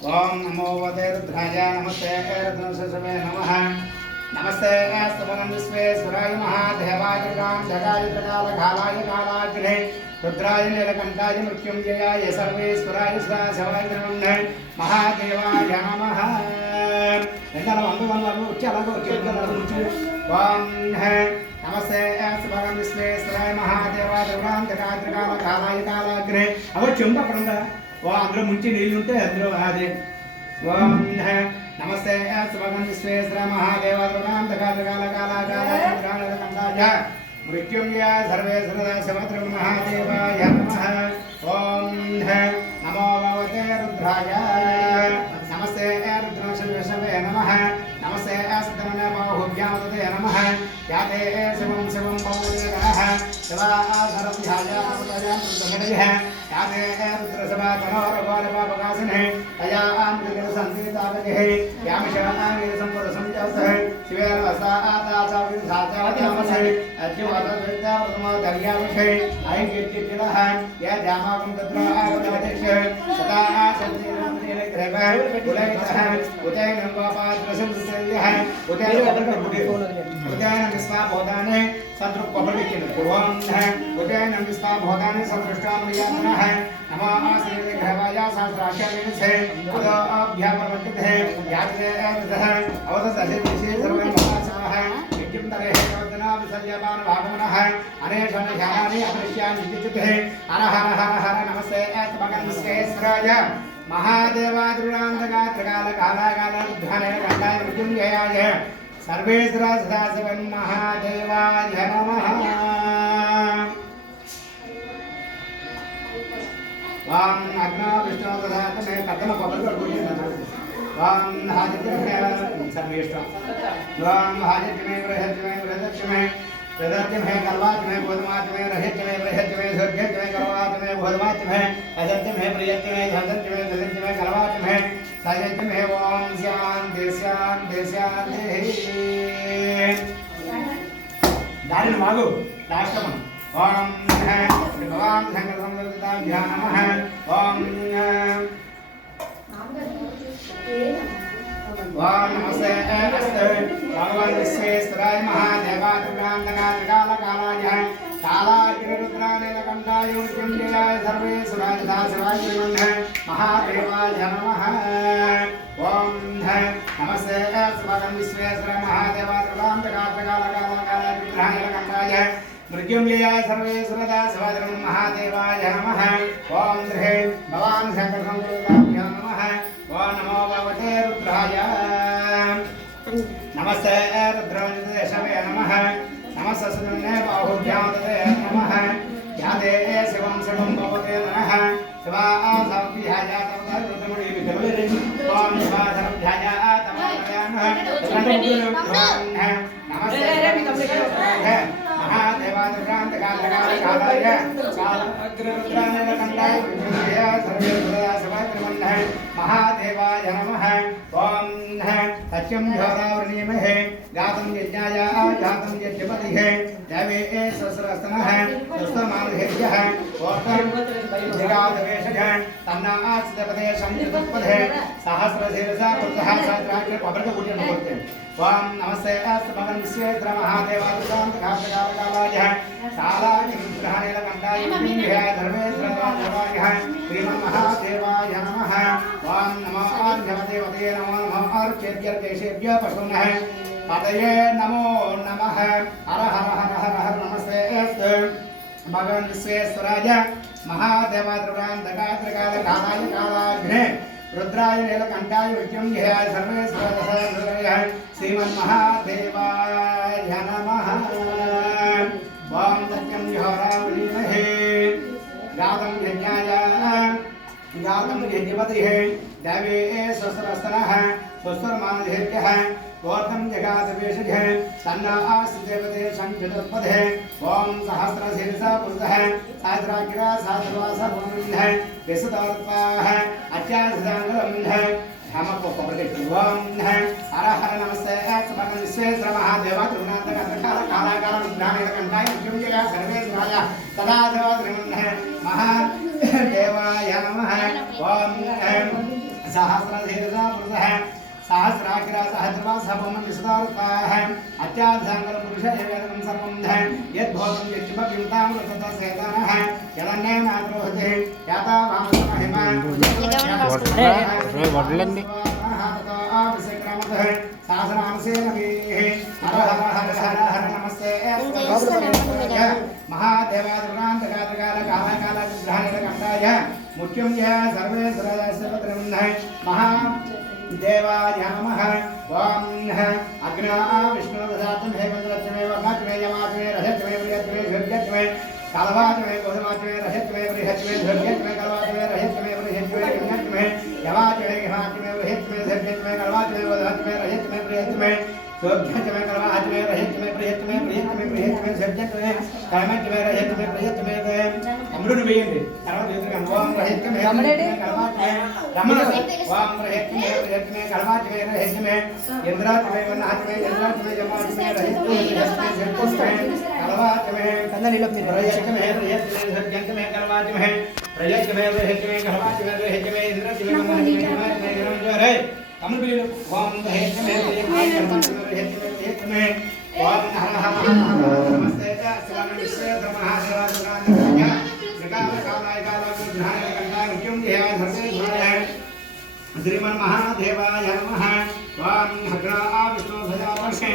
ओम नमो वदे रुद्राय नमस्ते रुद्रसवे नमः नमस्ते स्तवनं विश्वेश्वराय महादेवाय गां जगाय जगाल घालाय कालाग्ने रुद्राय नीलकंठाय मृत्युंजयाय सर्वेश्वराय सदाशिवाय नमः महादेवाय नमः ఎందరో వందలు ఉచ్చారణలో ఓం నమస్తే స్తవనం విశ్వేశ్వరాయ महादेवाय गां जगाय जगाल घालाय कालाग्ने అవి చెంపపడంగా ఓ అందులో ముంచి నీళ్ళు ఉంటే అందులో అది ఓం నమస్తే స్వగం విశ్వేశ్వర మహాదేవాయ మృత్యుంజయ సర్వేశ్వర శివద్ర మహాదేవాయ నమః ఓం నమో భగవతే రుద్రాయ నమస్తే రుద్రశివే నమః నమస్తే సిద్ధమన బాహుభ్యామతే నమః యాతే శివం శివం భౌతికః శివాసరభ్యాయ నమః याते रुद्रसभा तनोरघोरपापकासने तया आमृतसंसीतावतिः यामिषाणानि संपुरसंजौतः शिवेन अस्तातासाविधातावत्यामसे अद्यवतद्विद्या प्रथमो दर्याविषे ऐकिर्चितिरः या जामाकं तत्र आगतवतिष्य सदा आसन्तिरग्रेव कुलैतः उदैनं पापाद्रसंसयः उदैनं विस्वाभोदाने सदृक्पबलिकिन पूर्वं उदैनं विस्वाभोदाने सदृष्टामृयानः नमो श्रीग्रहवाय सहस्राक्षरनिधे अभ्याप्रवर्तिते याते अवधः अवधसहिते सर्वे महासः नित्यं तरेः प्रवदना विसर्यमान भागमनः अनेषां ध्यानानि अदृश्यानि विद्युते हर हर हर हर नमस्ते भगवन् विश्वेश्वराय महादेवादिरुणान्तकात्रकालकालाकालध्यानेन कण्ठाय मृत्युञ्जयाय सर्वेश्वर सदाशिवन् महादेवाय नमः वाम अग्ना विष्णु दधात में कदम पकड़ कर बोलिए ना वाम हाजिर में सर्वेश्वर वाम हाजिर में रहत में कलवात में बोधमात में रहत में स्वर्गत में कलवात में बोधमात में अजत में प्रियत में धनत में धनत में कलवात में साजत में ओम शांति शांति शांति दारिन मागो लास्ट मन ओम भगवान शंकर संगताभ्यां नमः ओम नमस्ते अस्तु भगवान् विश्वेश्वराय महादेवाय कालाग्निरुद्रानीलकण्ठाय मृत्युञ्जयाय सर्वेश्वराय सदाशिवाय महादेवाय नमः ओम नमस्ते भगवान् विश्वेश्वराय महादेवाय कालाग्निरुद्रानीलकण्ठाय मृत्युंजयाय सर्वेश्वर सदाशिवाय महादेवाय नमः ओम श्री भगवान् शंकर संगताभ्यां नमः ओम नमो भगवते रुद्राय नमस्ते रुद्रशवे नमः नमस्ते सुदने बाहुभ्यामते नमः याते शिवं शिवं भवते नमः शिवासभ्याय तमरुद्रमुनि विदुरे ओम शिवासभ्याय नमस्ते महादेवाय महादेवाय नमः ओम सत्यं झोरावृणीमहे गातं यज्ञाय जातं यज्ञपतिः देवे सहस्रस्तनः सुस्तमानहेयः ओष्ठं जगादवेशः तन्नास्यपदे संयुतपदे सहस्रशीर्षा पुरुषः सहस्राक्षर पबलकूट्यं बोलते ओम नमस्ते भगवान् विश्वेश्वर महादेवाय कालाग्निरुद्रानीलकण्ठाय मृत्युञ्जयाय सर्वेश्वराय श्रीमन्महादेवाय नमः ओम नमो अर्घ्यदेवते नमो नमः अर्घ्यर्घ्यकेशेभ्यः पशुनः पतये नमो नमः हर हर हर हर हर नमस्ते भगवान् विश्वेश्वराय महादेवाय कालाग्ने रुद्राय नीलकण्ठाय मृत्युञ्जयाय सर्वेश्वराय श्रीमन्महादेवाय नमः ओम सत्यं झोरावृणीमहे गातं यज्ञाय गातं यज्ञपतिः देवे सहस्रस्तनः सहस्रमानहेभ्यः गोर्धं जगादवेशः तन्नास्यदेवते संयुतपदे ओम सहस्रशीर्षा पुरुषः सहस्राक्षर सहस्रवासः विशुद्धोत्पाः अत्यासदानन्दः हमको पकड़े ओम हर हर नमस्ते भगवान् विश्वेश्वर महादेवाय कालाकाल रुद्रानीलकण्ठाय मृत्युञ्जयाय सर्वेश्वराय सदाशिवाय महादेवाय नमः ओम सहस्रशीर्षः पुरुषः सहस्राग्रा सहस्रवासभवनं विसदारुकाः अत्याधाङ्गल पुरुष एवेदं सर्वं यद्भोगं यच्चिमपितां ततसेतनः यदन्नेन आद्रोहते याता वामसमहिमा वडलन्नि नमस्ते महादेवादिकाल मुख्यं सर्वे महादेवाय नमः ओम अग्ना विष्णु ददातु हे वज्रत्मे वगात्मे यमात्मे रजत्मे प्रियत्मे झर्यत्मे कालवात्मे गोधमात्मे रजत्मे बृहत्मे झर्यत्मे कलवात्मे रजत्मे बृहत्मे यज्ञत्मे यवात्मे घात्मे बृहत्मे झर्यत्मे कलवात्मे गोधमात्मे रजत्मे प्रियत्मे सोभ्यत्मे कलवात्मे रजत्मे प्रियत्मे प्रियत्मे प्रियत्मे झर्यत्मे कामत्मे रजत्मे प्रियत्मे अमृत वेयंడి తర్వాత ఎదురుగా ఓం రహిత్మే కలవాత్మే రమణ ఓం రహిత్మే ప్రియత్మే కలవాత్మే రహిత్మే ఇంద్రాత్మే వనాత్మే ఇంద్రాత్మే జమాత్మే రహిత్మే జపస్మే కలవాత్మే కన్నలిలోకి రహిత్మే ప్రియత్మే సత్యంత్మే కలవాత్మే రహిత్మే రహిత్మే కలవాత్మే రహిత్మే ఇంద్రాత్మే వనాత్మే జమాత్మే జరే అమృత వేయు ఓం రహిత్మే ప్రియత్మే కలవాత్మే రహిత్మే ప్రియత్మే ఓం హర హర నమస్తే శివాయ విశ్వే బ్రహ్మహాదేవాయ श्रीमन महादेवाय नमः वाम हग्रा विष्णु भजावर्षे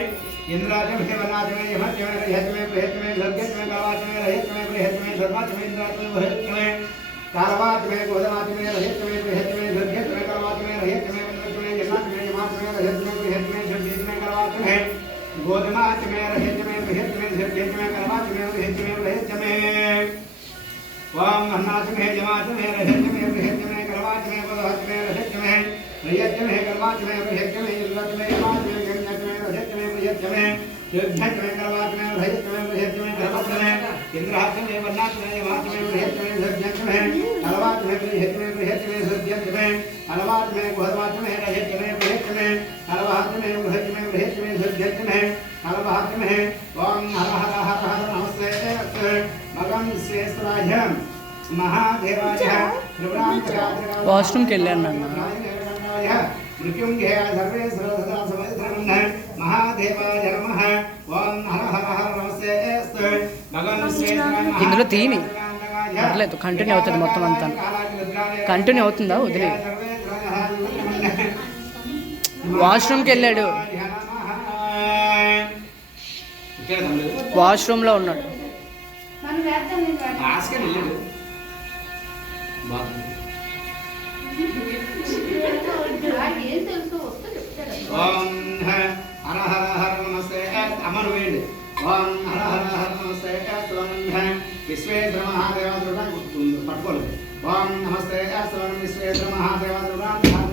इंद्राजमे वनाजमे यमजमे रहितमे प्रेतमे लग्यतमे गवाजमे रहितमे प्रेतमे सर्वाजमे इंद्राजमे भरतमे कालवाजमे गोधवाजमे रहितमे प्रेतमे लग्यतमे गवाजमे रहितमे वनजमे यमाजमे यमाजमे रहितमे प्रेतमे जगयतमे गवाजमे गोधवाजमे रहितमे प्रेतमे जगयतमे गवाजमे रहितमे प्रेतमे ओम अन्नात्मे जमात्मे रहितमे प्रेतमे गवाजमे गोधवाजमे रहितमे प्रियत्मे गवाजमे प्रियत्मे इंद्राजमे यमाजमे यज्ञत्मे रहितमे प्रियत्मे यज्ञत्मे गवाजमे रहितमे प्रियत्मे गवाजमे इंद्राजमे वन्नात्मे यमाजमे प्रियत्मे यज्ञत्मे गवाजमे प्रियत्मे प्रियत्मे यज्ञत्मे गवाजमे गोधवाजमे रहितमे प्रियत्मे गवाजमे प्रियत्मे प्रियत्मे यज्ञत्मे गवाजमे ओम हर हर हर हर नमस्ते मगम श्रेष्ठराज महादेवाय వాష్రూమ్కి వెళ్ళాను అన్న मृत्युंजय सर्वे सर्वदा समयधर्मः महादेवाय नमः ओम हर हर हर नमस्ते मगम श्रेष्ठराज ఇందులో తీని పర్లేదు కంటిన్యూ అవుతుంది మొత్తం అంతా కంటిన్యూ అవుతుందా వదిలే వాష్రూమ్కి వెళ్ళాడు వాష్రూమ్లో ఉన్నాడు ओम हर हर हर नमस्ते अमर वेंड ओम हर हर हर नमस्ते स्वाम विश्वेश्वर महादेव पटकोल ओम नमस्ते स्वाम विश्वेश्वर महादेव